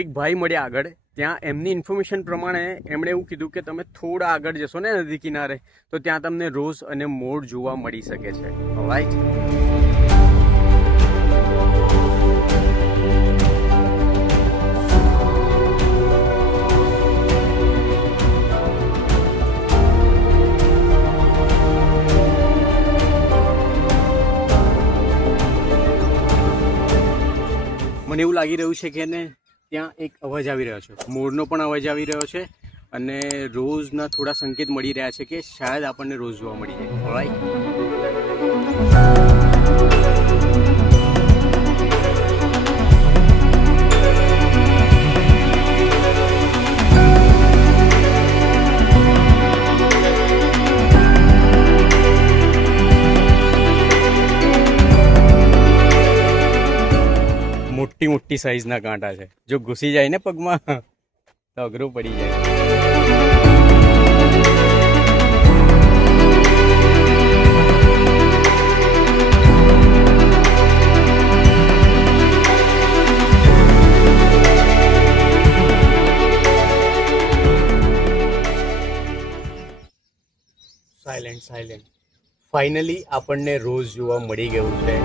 એક ભાઈ મળ્યા આગળ, ત્યાં એમની ઇન્ફોર્મેશન પ્રમાણે એમણે એવું કીધું કે તમે થોડા આગળ જશો ને નદી કિનારે તો ત્યાં તમને રોઝ અને મોર જોવા મળી શકે છે. રાઈટ. મને એવું લાગી રહ્યું છે કે ને ત્યાં એક અવાજ આવી રહ્યો છે, મોરનો પણ અવાજ આવી રહ્યો છે અને રોઝના થોડા સંકેત મળી રહ્યા છે કે શાયદ આપણને રોઝ જોવા મળી જાય. ઓલરાઈટ. મોટી મોટી સાઈઝના કાંટા છે, જો ઘૂસી જાય ને પગમાં તો અઘરું પડી જાય. સાયલેન્ટ. ફાઇનલી આપણને રોઝ જોવા મળી ગયું છે.